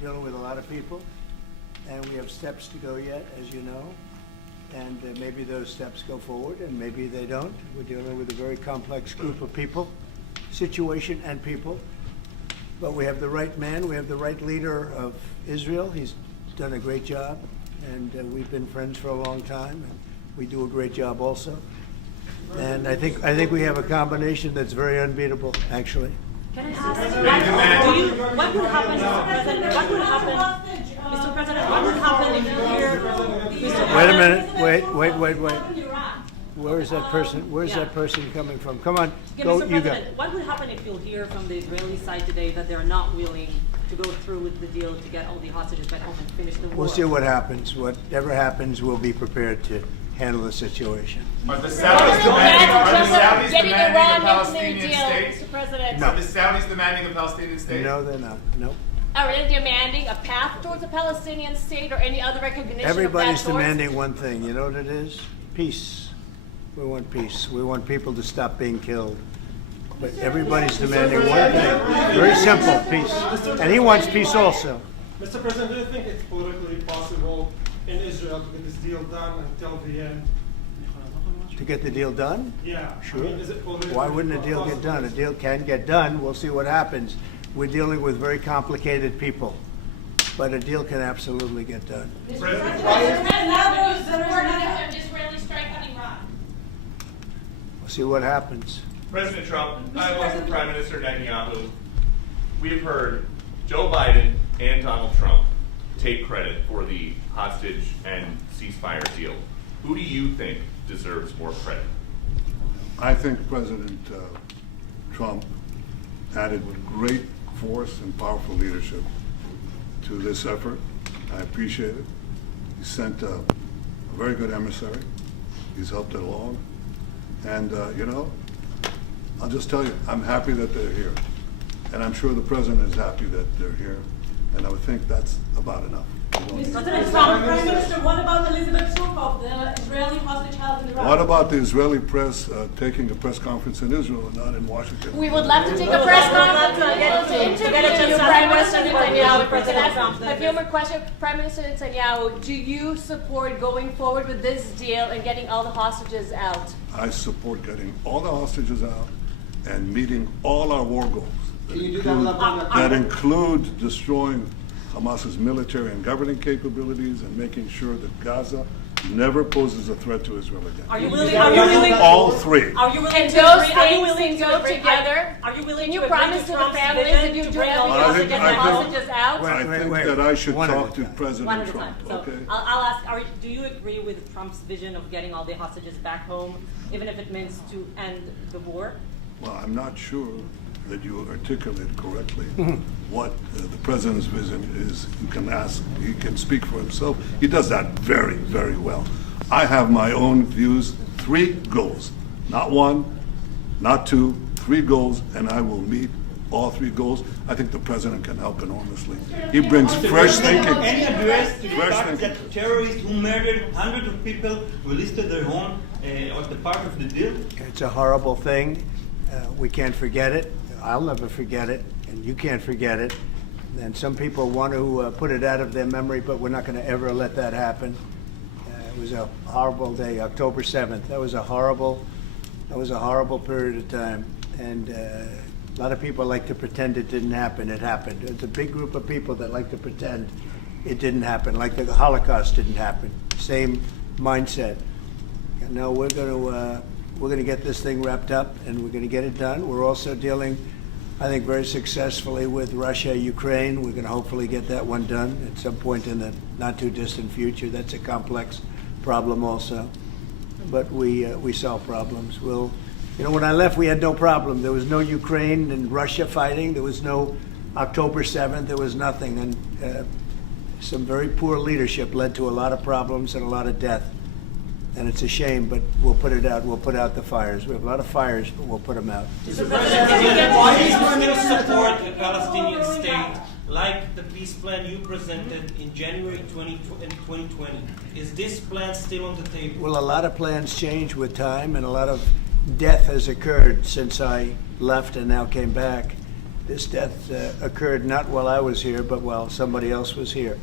dealing with a lot of people, and we have steps to go yet, as you know. And maybe those steps go forward, and maybe they don't. We're dealing with a very complex group of people, situation and people. But we have the right man, we have the right leader of Israel. He's done a great job, and we've been friends for a long time, and we do a great job also. And I think we have a combination that's very unbeatable, actually. Can I ask, what would happen, Mr. President? What would happen, Mr. President? What would happen if you hear? Wait a minute. Wait. Where is that person? Where's that person coming from? Come on, go. Mr. You go. President, what would happen if you'll hear from the Israeli side today that they're not willing to go through with the deal to get all the hostages back home and finish the war? We'll see what happens. Whatever happens, we'll be prepared to handle the situation. Are the Saudis demanding a Palestinian deal, state? Mr. President. No. Are the Saudis demanding a Palestinian state? No, they're not. No. Are they demanding a path towards a Palestinian state or any other recognition Everybody's of that demanding one thing. You know what it is? Peace. We want peace. We want people to stop being killed. But everybody's demanding one thing. Very simple, peace. And he wants peace also. Mr. President, do you think it's politically possible in Israel to get this deal done until the end? To get the deal done? Yeah. Sure. I mean, is it politically Why wouldn't a deal get done? A deal can get done. We'll see what happens. We're dealing with very complicated people. But a deal can absolutely get done. Israeli strike on Iran. We'll see what happens. President Trump, I was with Prime Minister Netanyahu. We have heard Joe Biden and Donald Trump take credit for the hostage and ceasefire deal. Who do you think deserves more credit? I think President Trump added great force and powerful leadership to this effort. I appreciate it. He sent a very good emissary. He's helped it along. And, I'll just tell you, I'm happy that they're here. And I'm sure the President is happy that they're here. And I would think that's about enough. Prime Minister, what about Elizabeth Surkov, the Israeli hostage held in Iraq? What about the Israeli press taking a press conference in Israel and not in Washington? We would love to take a press conference to interview you, Prime Minister Netanyahu. President, a few more questions. Prime Minister Netanyahu, do you support going forward with this deal and getting all the hostages out? I support getting all the hostages out and meeting all our war goals that include destroying Hamas's military and governing capabilities and making sure that Gaza never poses a threat to Israel again. Are you willing? All three. Are you willing And to those agree? Are you things willing can to go agree? together? Are you willing Can you to agree promise to the Trump's families vision that you to do bring all the everything to get the hostages out? I think Wait. that I should One at talk a to time. President One at a time. Trump. So Okay. I'll ask, do you agree with Trump's vision of getting all the hostages back home, even if it means to end the war? Well, I'm not sure that you articulated correctly what the president's vision is. You can ask, he can speak for himself. He does that very, very well. I have my own views, 3 goals, not 1, not 2, 3 goals, and I will meet all 3 goals. I think the president can help enormously. He brings fresh thinking. Any address to the Fresh fact thinking. that terrorists who murdered hundreds of people released their home was the part of the deal? It's a horrible thing. We can't forget it. I'll never forget it, and you can't forget it. And some people want to put it out of their memory, but we're not going to ever let that happen. It was a horrible day, October 7th. That was a horrible period of time. And a lot of people like to pretend it didn't happen. It happened. It's a big group of people that like to pretend it didn't happen, like the Holocaust didn't happen. Same mindset. No, we're going to get this thing wrapped up, and we're going to get it done. We're also dealing, I think, very successfully with Russia, Ukraine. We're going to hopefully get that one done at some point in the not too distant future. That's a complex problem also, but we solve problems. When I left, we had no problem. There was no Ukraine and Russia fighting. There was no October 7th. There was nothing, and some very poor leadership led to a lot of problems and a lot of death. And it's a shame, but we'll put it out. We'll put out the fires. We have a lot of fires, but we'll put them out. Why do you still support a Palestinian state like the peace plan you presented in January 2020? Is this plan still on the table? Well, a lot of plans change with time, and a lot of death has occurred since I left and now came back. This death occurred not while I was here, but while somebody else was here.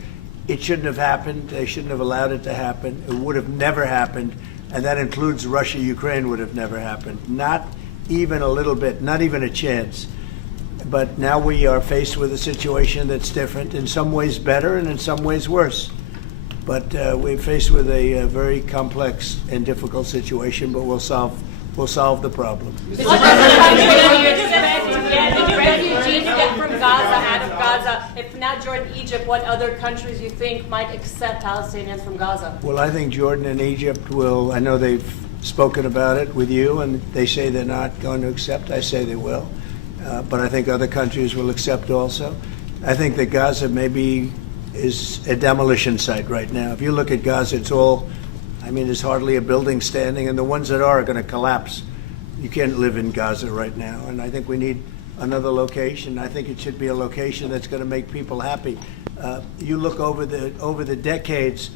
It shouldn't have happened. They shouldn't have allowed it to happen. It would have never happened, and that includes Russia, Ukraine would have never happened. Not even a little bit, not even a chance. But now we are faced with a situation that's different, in some ways better and in some ways worse. But we're faced with a very complex and difficult situation, but we'll solve the problem. Mr. President, do you expect to get refugees get from Gaza, out of Gaza? If not Jordan, Egypt, what other countries you think might accept Palestinians from Gaza? Well, I think Jordan and Egypt will. I know they've spoken about it with you, and they say they're not going to accept. I say they will. But I think other countries will accept also. I think that Gaza maybe is a demolition site right now. If you look at Gaza, it's all, I mean, there's hardly a building standing, and the ones that are going to collapse. You can't live in Gaza right now, and I think we need another location. I think it should be a location that's going to make people happy. You look over the decades,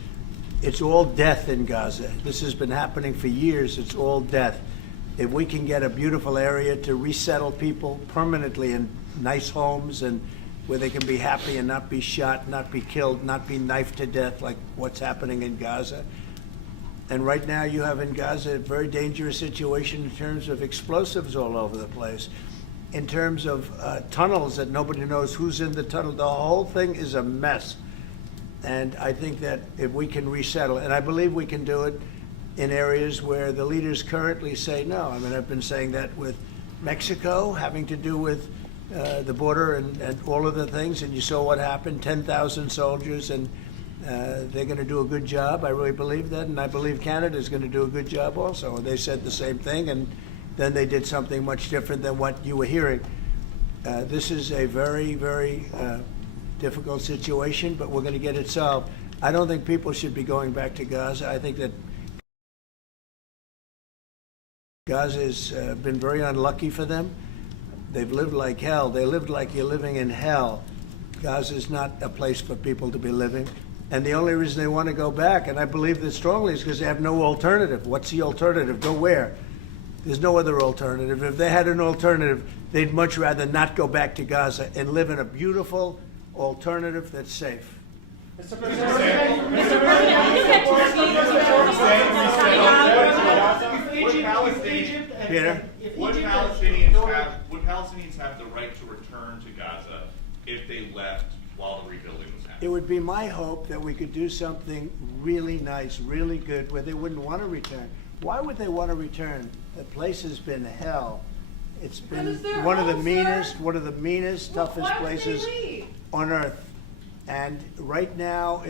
it's all death in Gaza. This has been happening for years. It's all death. If we can get a beautiful area to resettle people permanently in nice homes and where they can be happy and not be shot, not be killed, not be knifed to death like what's happening in Gaza. And right now you have in Gaza a very dangerous situation in terms of explosives all over the place, in terms of tunnels that nobody knows who's in the tunnel. The whole thing is a mess. And I think that if we can resettle, and I believe we can do it in areas where the leaders currently say no. I mean, I've been saying that with Mexico, having to do with the border and all of the things, and you saw what happened, 10,000 soldiers, and they're going to do a good job. I really believe that, and I believe Canada is going to do a good job also. They said the same thing, and then they did something much different than what you were hearing. This is a very, very difficult situation, but we're going to get it solved. I don't think people should be going back to Gaza. I think that Gaza has been very unlucky for them. They've lived like hell. They lived like you're living in hell. Gaza is not a place for people to be living. And the only reason they want to go back, and I believe this strongly, is because they have no alternative. What's the alternative? Go where? There's no other alternative. If they had an alternative, they'd much rather not go back to Gaza and live in a beautiful alternative that's safe. Mr. President, Peter? Would Palestinians have the right to return to Gaza if they left while the rebuilding was happening? It would be my hope that we could do something really nice, really good, where they wouldn't want to return. Why would they want to return? The place has been hell. It's been one of the meanest, toughest places on earth. And right now,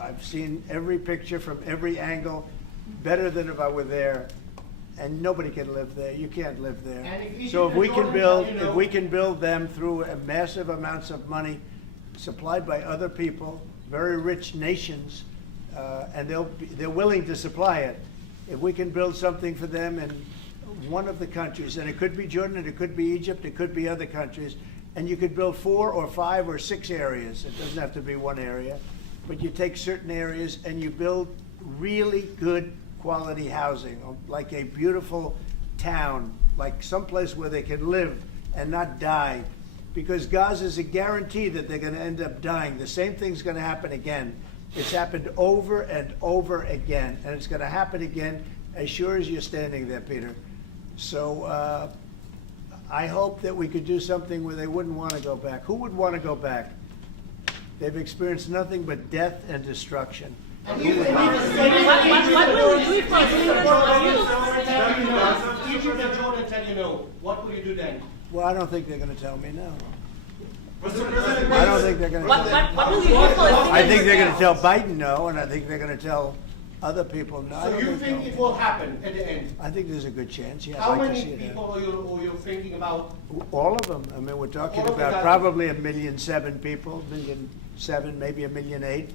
I've seen every picture from every angle, better than if I were there. And nobody can live there. You can't live there. So if we can build them through massive amounts of money supplied by other people, very rich nations, and they're willing to supply it. If we can build something for them in one of the countries, and it could be Jordan, and it could be Egypt, it could be other countries, and you could build 4 or 5 or 6 areas. It doesn't have to be one area, but you take certain areas and you build really good quality housing, like a beautiful town, like someplace where they can live and not die. Because Gaza is a guarantee that they're going to end up dying. The same thing's going to happen again. It's happened over and over again, and it's going to happen again as sure as you're standing there, Peter. So I hope that we could do something where they wouldn't want to go back. Who would want to go back? They've experienced nothing but death and destruction. what will you do Egypt and Jordan tell you no, what will you do then? Well, I don't think they're going to tell me no. Mr. President, I don't think they're going to tell me. what will you do I think they're going to tell Biden no, and I think they're going to tell other people no. So you think it will happen at the end? I think there's a good chance. Yeah, How I'd like to many see it people are you thinking about? All of them. I mean, we're talking All of the about guys. probably 1,000,007 people, 1,000,007, maybe 1,000,008.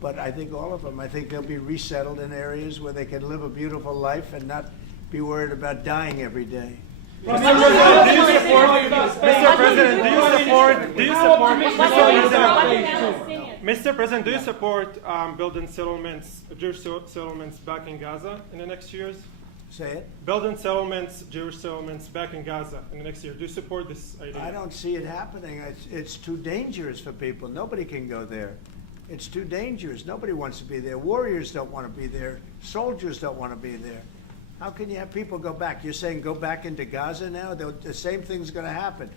But I think all of them. I think they'll be resettled in areas where they can live a beautiful life and not be worried about dying every day. Mr. President, do you support building settlements, Jewish settlements back in Gaza in the next years? Say it. Building settlements, Jewish settlements back in Gaza in the next year. Do you support this idea? I don't see it happening. It's too dangerous for people. Nobody can go there. It's too dangerous. Nobody wants to be there. Warriors don't want to be there. Soldiers don't want to be there. How can you have people go back? You're saying go back into Gaza now? The same thing's going to happen.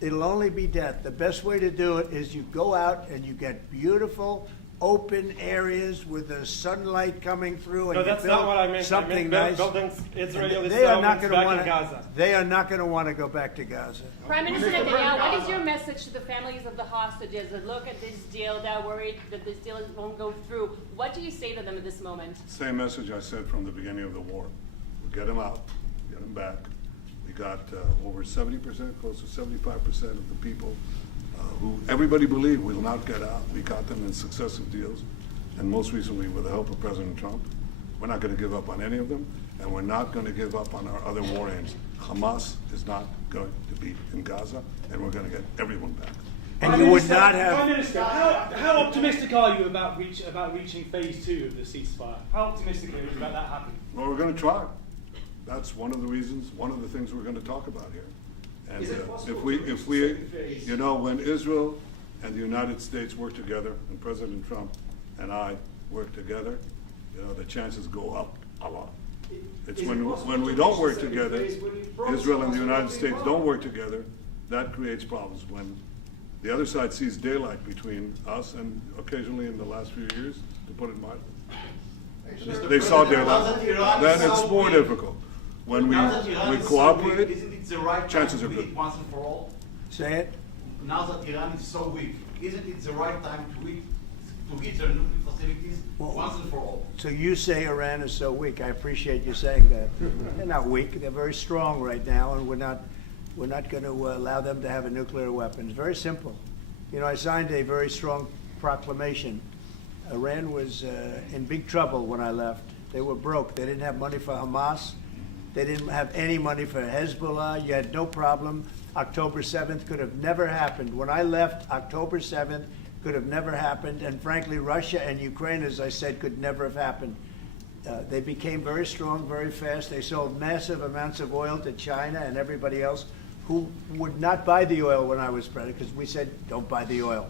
It'll only be death. The best way to do it is you go out and you get beautiful, open areas with the sunlight coming through, and No, you that's build not what I meant. something I meant nice. building Israeli They are not settlements going to back want in Gaza. They are not going to want to go back to Gaza. Prime Minister Netanyahu, what is your message to the families of the hostages that look at this deal, that are worried that this deal won't go through? What do you say to them at this moment? Same message I said from the beginning of the war. We'll get them out, get them back. We got over 70%, close to 75% of the people who everybody believed will not get out. We got them in successive deals, and most recently with the help of President Trump. We're not going to give up on any of them, and we're not going to give up on our other war aims. Hamas is not going to be in Gaza, and we're going to get everyone back. And you would not Prime have. Minister, how optimistic are you about reaching phase 2 of the ceasefire? How optimistic are you about that happening? Well, we're going to try. That's one of the reasons, one of the things we're going to talk about here. And if we, you know, when Israel and the United States work together, and President Trump and I work together, you know, the chances go up a lot. It's when we don't work together, Israel and the United States don't work together, that creates problems. When the other side sees daylight between us, and occasionally in the last few years, to put it mildly, they saw daylight, then it's more difficult. When we cooperate, Isn't it the right chances time are to good. quit once and for all? Say it. Now that Iran is so weak, isn't it the right time to hit their nuclear facilities once and for all? So you say Iran is so weak. I appreciate you saying that. They're not weak. They're very strong right now, and we're not going to allow them to have a nuclear weapon. It's very simple. You know, I signed a very strong proclamation. Iran was in big trouble when I left. They were broke. They didn't have money for Hamas. They didn't have any money for Hezbollah. You had no problem. October 7th could have never happened. When I left, October 7th could have never happened. And frankly, Russia and Ukraine, as I said, could never have happened. They became very strong very fast. They sold massive amounts of oil to China and everybody else who would not buy the oil when I was president, because we said, don't buy the oil.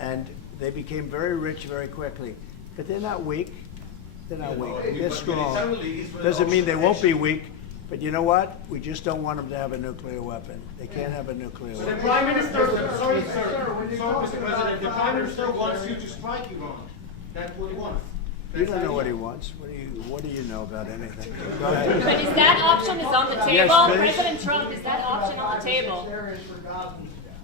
And they became very rich very quickly. But they're not weak. They're not weak. They're strong. Doesn't mean they won't be weak, but you know what? We just don't want them to have a nuclear weapon. They can't have a nuclear The weapon. Prime Minister, sorry, Mr. President, the Prime Minister wants you to strike Iran. That's what he wants. You don't know what he wants. What do you know about anything? Go ahead. But is that option on the table? Yes, please. President Trump, is that option on the table?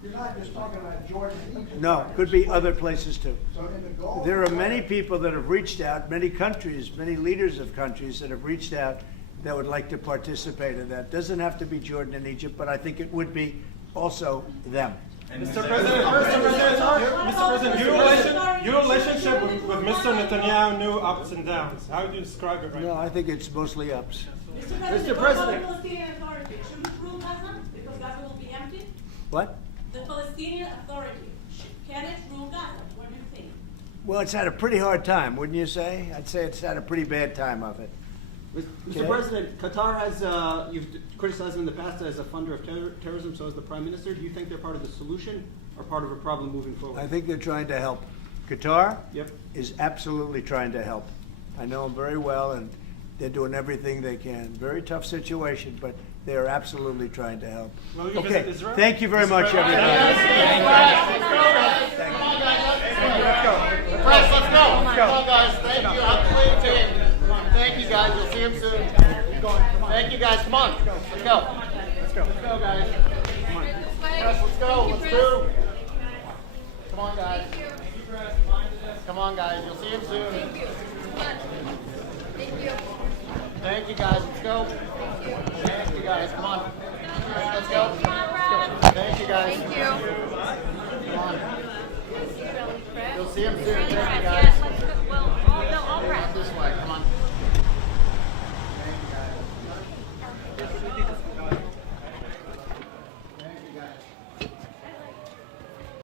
You're not just talking about Jordan and Egypt. No, could be other places too. So in the Gulf. There are many people that have reached out, many countries, many leaders of countries that have reached out that would like to participate in that. Doesn't have to be Jordan and Egypt, but I think it would be also them. Mr. President, your relationship with Mr. Netanyahu knew ups and downs. How do you describe it right No, now? I think it's mostly ups. Mr. President, what about the Palestinian Authority? Should it rule Gaza? Because Gaza will be empty? What? The Palestinian Authority, can it rule Gaza? What do you think? Well, it's had a pretty hard time, wouldn't you say? I'd say it's had a pretty bad time of it. Mr. Okay. President, Qatar has, you've criticized them in the past as a funder of terrorism, so as the Prime Minister. Do you think they're part of the solution or part of a problem moving forward? I think they're trying to help. Qatar Yep. is absolutely trying to help. I know them very well, and they're doing everything they can. Very tough situation, but they are absolutely trying to help. Will you Okay, visit Israel? thank you very much, everybody. Press, let's go. Come on, guys. Thank you. I'm clean team. Thank you, guys. You'll see him soon. Thank you, guys. Come on. Let's go. Let's go, guys. Press, let's go. Let's do. Come on, guys. Come on, guys. You'll see him soon. Thank you. Thank you. Thank you, guys. Let's go. Thank you, guys. Come on. Let's go. Thank you, guys. Thank you. Come on. You'll see him soon.